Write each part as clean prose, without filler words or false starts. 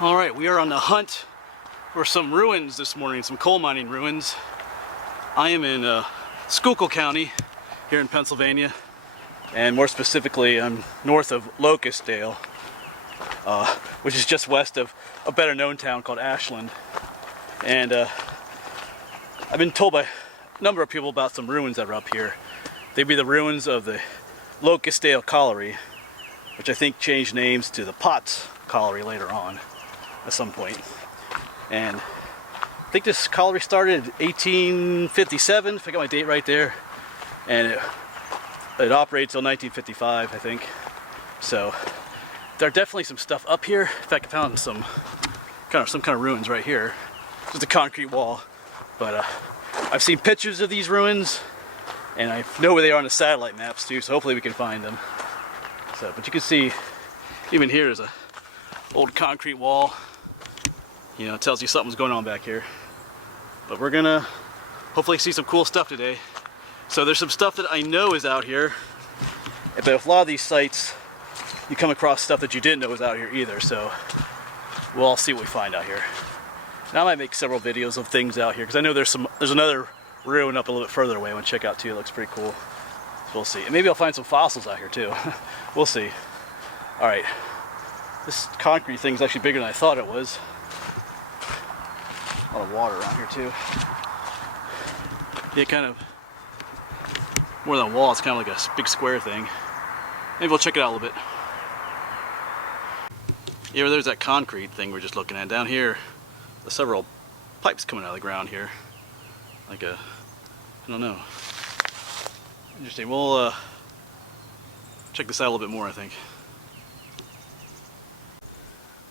Alright, we are on the hunt for some ruins this morning, some coal mining ruins. I am in Schuylkill County here in Pennsylvania, and more specifically I'm north of Locustdale, which is just west of a better known town called Ashland. And I've been told by a number of people about some ruins that are up here. They'd be the ruins of the Locustdale Colliery, which I think changed names to the Potts Colliery later on at some point. And I think this colliery started in 1857, if I got my date right there, and it operated till 1955, I think. So there are definitely some stuff up here. In fact, I found some kind of ruins right here. Just a concrete wall, but I've seen pictures of these ruins, and I know where they are on the satellite maps too. So hopefully we can find them. So, but you can see, even here is a old concrete wall. You know, it tells you something's going on back here. But we're gonna hopefully see some cool stuff today. So there's some stuff that I know is out here, but with a lot of these sites, you come across stuff that you didn't know was out here either. So we'll all see what we find out here. Now I might make several videos of things out here because I know there's another ruin up a little bit further away I want to check out too. It looks pretty cool. So we'll see. And maybe I'll find some fossils out here too. We'll see. All right. This concrete thing is actually bigger than I thought it was. A lot of water around here too. Yeah, kind of more than a wall. It's kind of like a big square thing. Maybe we'll check it out a little bit. Yeah, there's that concrete thing we're just looking at. Down here, there's several pipes coming out of the ground here. Like I don't know. Interesting. We'll check this out a little bit more, I think.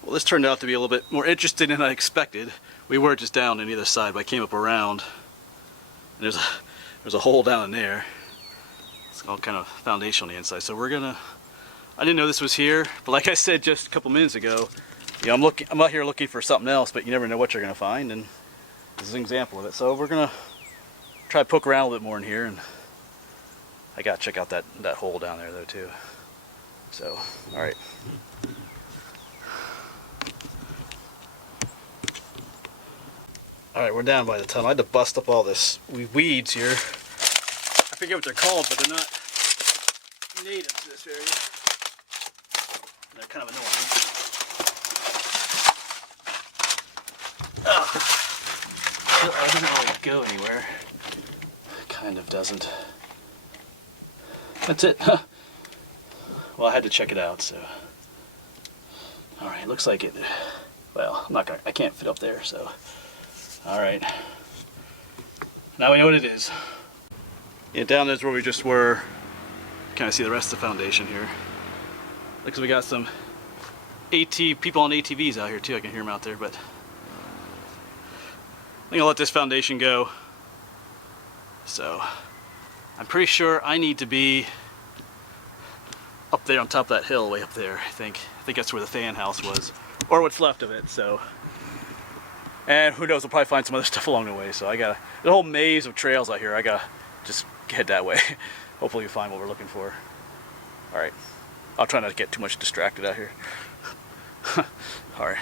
Well, this turned out to be a little bit more interesting than I expected. We were just down on either side, but I came up around, and there's a hole down in there. It's all kind of foundation on the inside. So I didn't know this was here, but like I said just a couple minutes ago, you know, I'm out here looking for something else, but you never know what you're gonna find, and this is an example of it. So we're gonna try to poke around a little bit more in here, and I gotta check out that hole down there though too. So, all right. Alright, we're down by the tunnel. I had to bust up all this weeds here. I forget what they're called, but they're not native to this area. They're kind of annoying. It doesn't really go anywhere. It kind of doesn't. That's it. Well, I had to check it out, so. Alright, looks like it. Well, I can't fit up there, so. Alright, now we know what it is. Yeah, down there's where we just were. Kind of see the rest of the foundation here. Looks like we got some people on ATVs out here too. I can hear them out there, but I think I'll let this foundation go. So I'm pretty sure I need to be up there on top of that hill, way up there. I think that's where the fan house was, or what's left of it. So. And who knows, we'll probably find some other stuff along the way. So there's a whole maze of trails out here. I gotta just head that way. Hopefully we find what we're looking for. All right, I'll try not to get too much distracted out here. All right.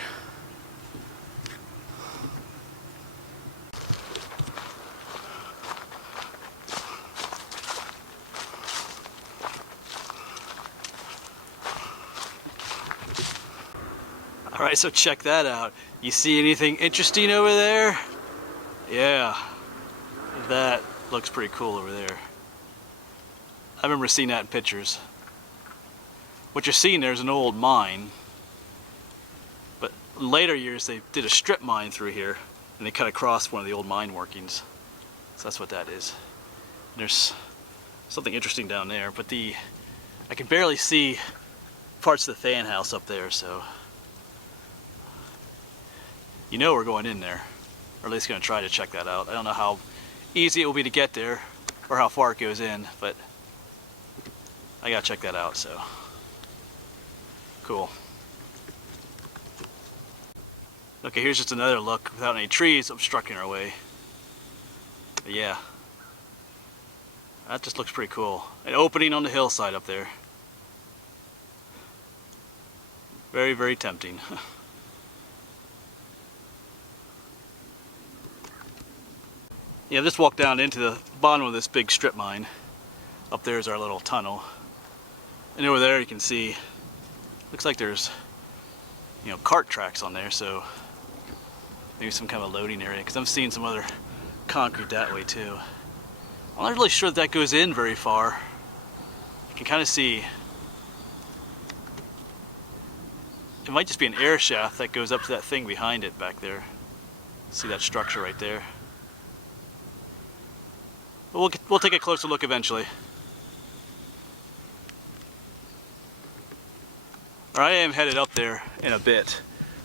Alright, so check that out. You see anything interesting over there? Yeah, that looks pretty cool over there. I remember seeing that in pictures. What you're seeing there is an old mine, but in later years they did a strip mine through here, and they cut across one of the old mine workings. So that's what that is. And there's something interesting down there, but I can barely see parts of the fan house up there, so you know we're going in there, or at least going to try to check that out. I don't know how easy it will be to get there, or how far it goes in, but I gotta check that out, so cool. Okay, here's just another look without any trees obstructing our way. But yeah, that just looks pretty cool. An opening on the hillside up there. Very, very tempting. Yeah, I've just walked down into the bottom of this big strip mine. Up there is our little tunnel. And over there you can see, looks like there's, you know, cart tracks on there, so maybe some kind of a loading area, because I'm seeing some other concrete that way too. I'm not really sure that goes in very far. You can kind of see, it might just be an air shaft that goes up to that thing behind it back there. See that structure right there? But we'll take a closer look eventually. I am headed up there in a bit.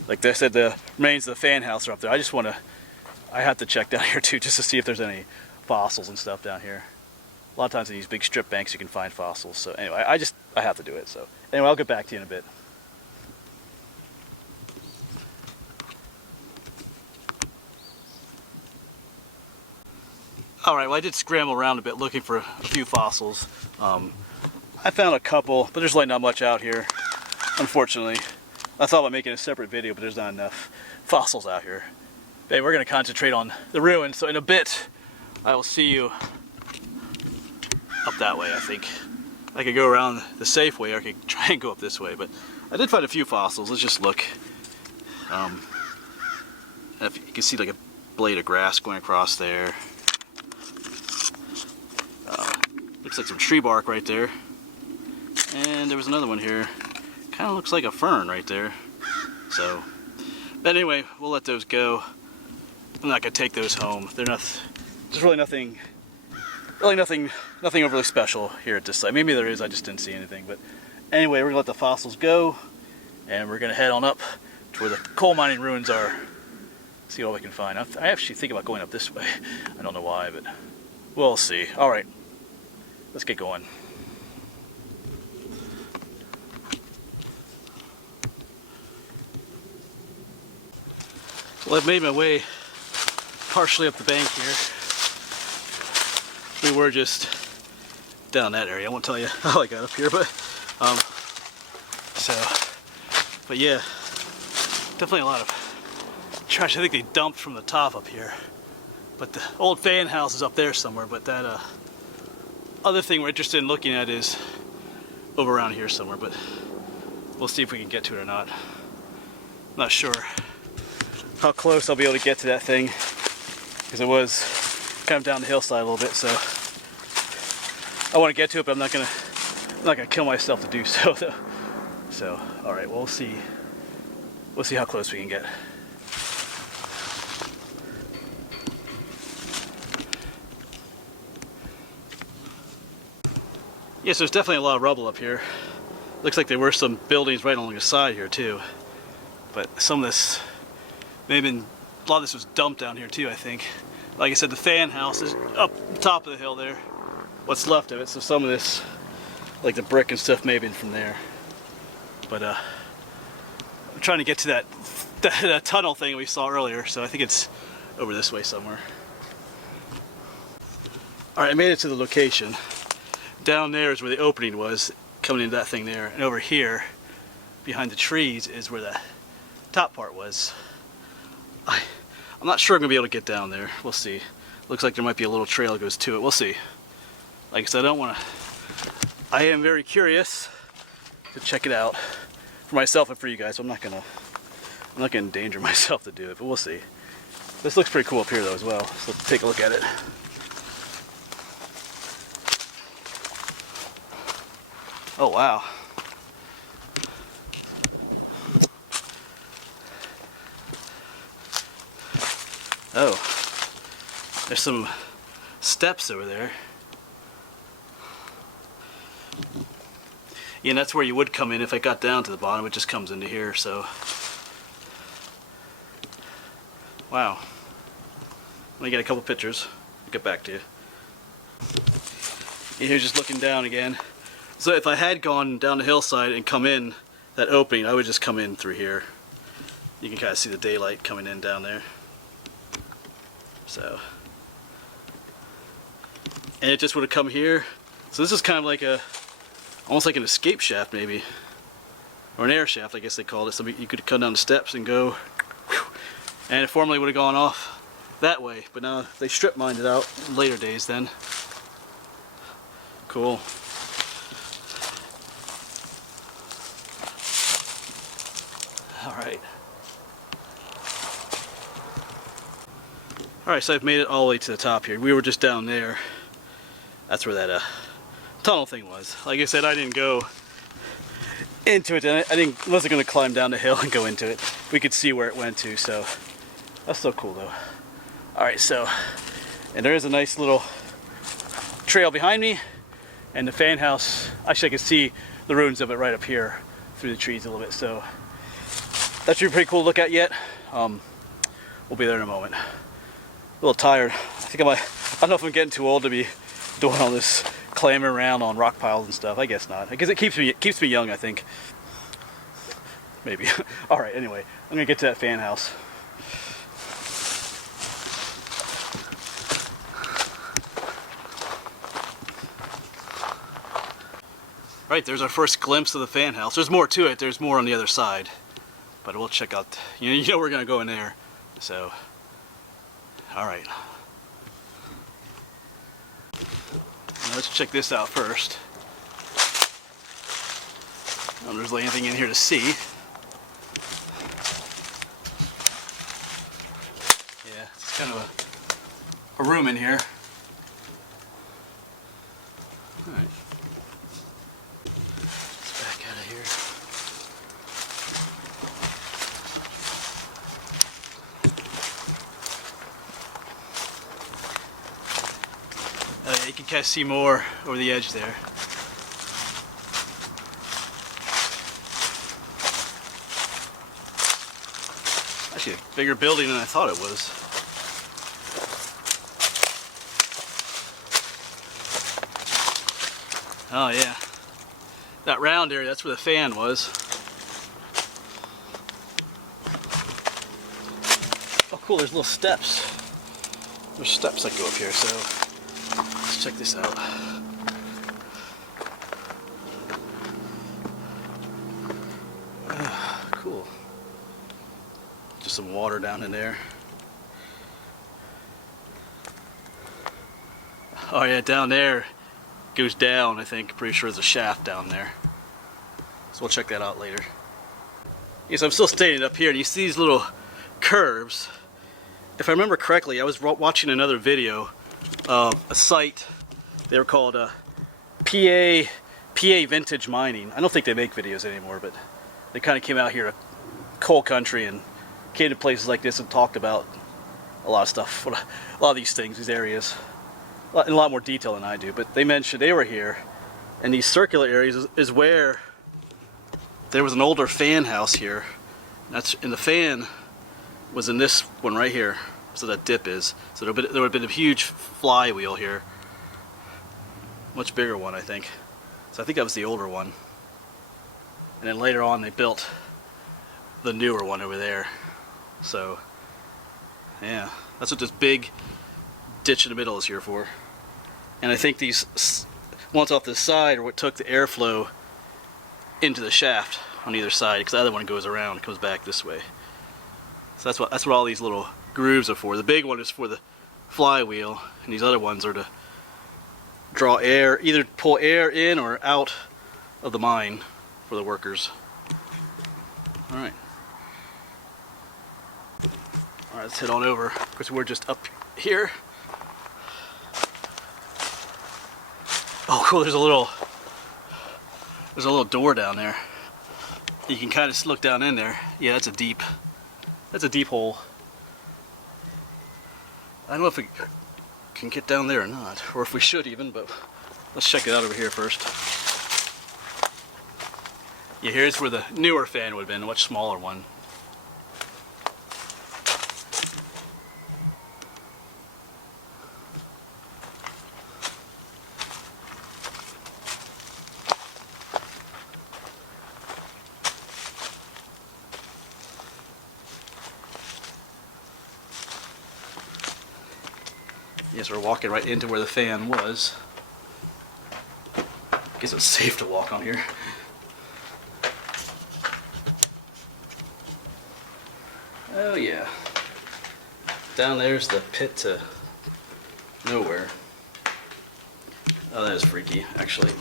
Like I said, the remains of the fan house are up there. I have to check down here too, just to see if there's any fossils and stuff down here. A lot of times in these big strip banks you can find fossils. So anyway, I have to do it. So anyway, I'll get back to you in a bit. Alright, well I did scramble around a bit looking for a few fossils. I found a couple, but there's really not much out here, unfortunately. I thought about making a separate video, but there's not enough fossils out here. But we're going to concentrate on the ruins, so in a bit I will see you up that way, I think. I could go around the safe way, or I could try and go up this way, but I did find a few fossils. Let's just look. If you can see like a blade of grass going across there. Looks like some tree bark right there. And there was another one here. Kind of looks like a fern right there. So, but anyway, we'll let those go. I'm not gonna take those home. They're not. There's really nothing overly special here at this site. Maybe there is. I just didn't see anything. But anyway, we're gonna let the fossils go, and we're gonna head on up to where the coal mining ruins are. See what we can find. I actually think about going up this way. I don't know why, but we'll see. All right, let's get going. Well, I've made my way partially up the bank here. We were just down that area. I won't tell you how I got up here, but but yeah, definitely a lot of trash. I think they dumped from the top up here. But the old fan house is up there somewhere. But that other thing we're interested in looking at is over around here somewhere. But we'll see if we can get to it or not. I'm not sure how close I'll be able to get to that thing, because it was kind of down the hillside a little bit, so I want to get to it, but I'm not gonna kill myself to do so though. So all right, well, we'll see how close we can get. Yes, there's definitely a lot of rubble up here. Looks like there were some buildings right along the side here too, but some of this a lot of this was dumped down here too, I think. Like I said, the fan house is up top of the hill there, what's left of it, so some of this, like the brick and stuff, may have been from there. But I'm trying to get to that tunnel thing we saw earlier, so I think it's over this way somewhere. Alright, I made it to the location. Down there is where the opening was, coming into that thing there, and over here, behind the trees, is where the top part was. I'm not sure I'm going to be able to get down there. We'll see. Looks like there might be a little trail that goes to it. We'll see. Like I said, I am very curious to check it out for myself and for you guys. So I'm not gonna endanger myself to do it, but we'll see. This looks pretty cool up here though as well. So let's take a look at it. Oh wow. Oh, there's some steps over there. Yeah, and that's where you would come in if I got down to the bottom. It just comes into here, so. Wow. Let me get a couple pictures. I'll get back to you. And here's just looking down again. So if I had gone down the hillside and come in that opening, I would just come in through here. You can kind of see the daylight coming in down there. So, and it just would have come here. So this is kind of like almost like an escape shaft maybe, or an air shaft I guess they called it. So you could come down the steps and go, and it formerly would have gone off that way, but now they strip mined it out in later days then. Cool. Alright. Alright, so I've made it all the way to the top here. We were just down there. That's where that tunnel thing was. Like I said, I didn't go into it. Wasn't going to climb down the hill and go into it. We could see where it went to, so that's so cool though. Alright, so, and there is a nice little trail behind me, and the fan house, actually I can see the ruins of it right up here through the trees a little bit, so that should be pretty cool to look at yet. We'll be there in a moment. A little tired. I don't know if I'm getting too old to be doing all this clambering around on rock piles and stuff. I guess not. I guess it keeps me young, I think. Maybe. Alright, anyway, I'm gonna get to that fan house. Right, there's our first glimpse of the fan house. There's more to it. There's more on the other side. But we'll check out, you know we're gonna go in there. So, alright. Now let's check this out first. I don't know if there's anything in here to see. Yeah, it's kind of a room in here. Alright. Let's back out of here. You can kind of see more over the edge there. Actually, a bigger building than I thought it was. Oh yeah, that round area, that's where the fan was. Oh cool, there's little steps. There's steps that go up here, so let's check this out. Cool. Just some water down in there. Oh yeah, down there goes down, I think. Pretty sure there's a shaft down there. So we'll check that out later. Yes, I'm still standing up here and you see these little curves. If I remember correctly, I was watching another video of a site. They were called PA Vintage Mining. I don't think they make videos anymore, but they kind of came out here to coal country and came to places like this and talked about a lot of stuff, a lot of these things, these areas, in a lot more detail than I do. But they mentioned they were here, and these circular areas is where there was an older fan house here. And the fan was in this one right here, so that dip is. So there would have been a huge flywheel here, much bigger one, I think. So I think that was the older one. And then later on they built the newer one over there. So yeah, that's what this big ditch in the middle is here for. And I think these ones off the side are what took the airflow into the shaft on either side, because the other one goes around, it comes back this way. So that's what all these little grooves are for. The big one is for the flywheel, and these other ones are to draw air, either pull air in or out of the mine for the workers. Alright. Alright, let's head on over, because we're just up here. Oh cool, there's a little door down there. You can kind of look down in there. Yeah, that's a deep hole. I don't know if we can get down there or not, or if we should even, but let's check it out over here first. Yeah, here's where the newer fan would have been, a much smaller one. Yes, we're walking right into where the fan was. Guess it's safe to walk on here. Oh yeah. Down there's the pit to nowhere. Oh, that is freaky, actually.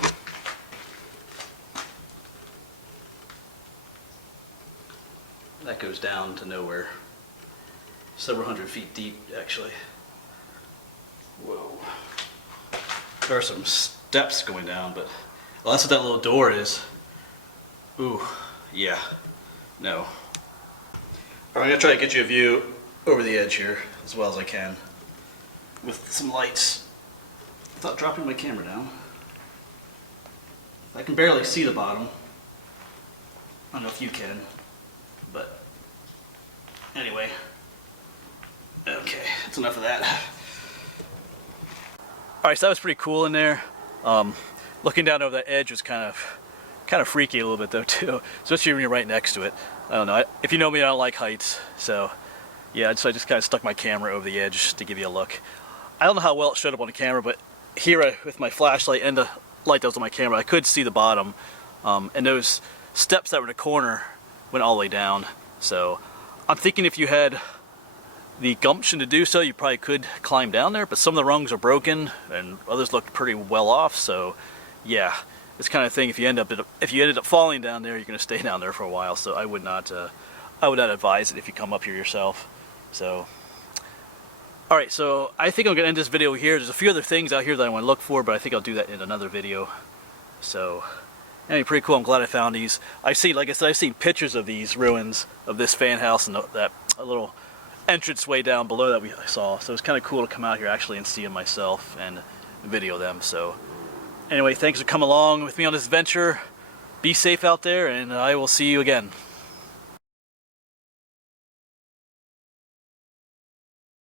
That goes down to nowhere. Several hundred feet deep, actually. Whoa. There are some steps going down, but well, that's what that little door is. Ooh, yeah, no. All right, I'm gonna try to get you a view over the edge here as well as I can with some lights without dropping my camera down. I can barely see the bottom. I don't know if you can, but anyway. Okay, that's enough of that. Alright, so that was pretty cool in there. Looking down over that edge was kind of freaky a little bit though too, especially when you're right next to it. I don't know, if you know me, I don't like heights, so yeah, so I just kind of stuck my camera over the edge to give you a look. I don't know how well it showed up on the camera, but here with my flashlight and the light that was on my camera, I could see the bottom, and those steps that were in the corner went all the way down. So I'm thinking if you had the gumption to do so, you probably could climb down there, but some of the rungs are broken and others looked pretty well off, so yeah, this kind of thing, if you ended up falling down there, you're going to stay down there for a while, so I would not advise it if you come up here yourself. So alright, so I think I'm going to end this video here. There's a few other things out here that I want to look for, but I think I'll do that in another video. So anyway, pretty cool. I'm glad I found these. Like I said, I've seen pictures of these ruins of this fan house and that little entrance way down below that we saw, so it's kind of cool to come out here actually and see them myself and video them. So anyway, thanks for coming along with me on this venture. Be safe out there, and I will see you again.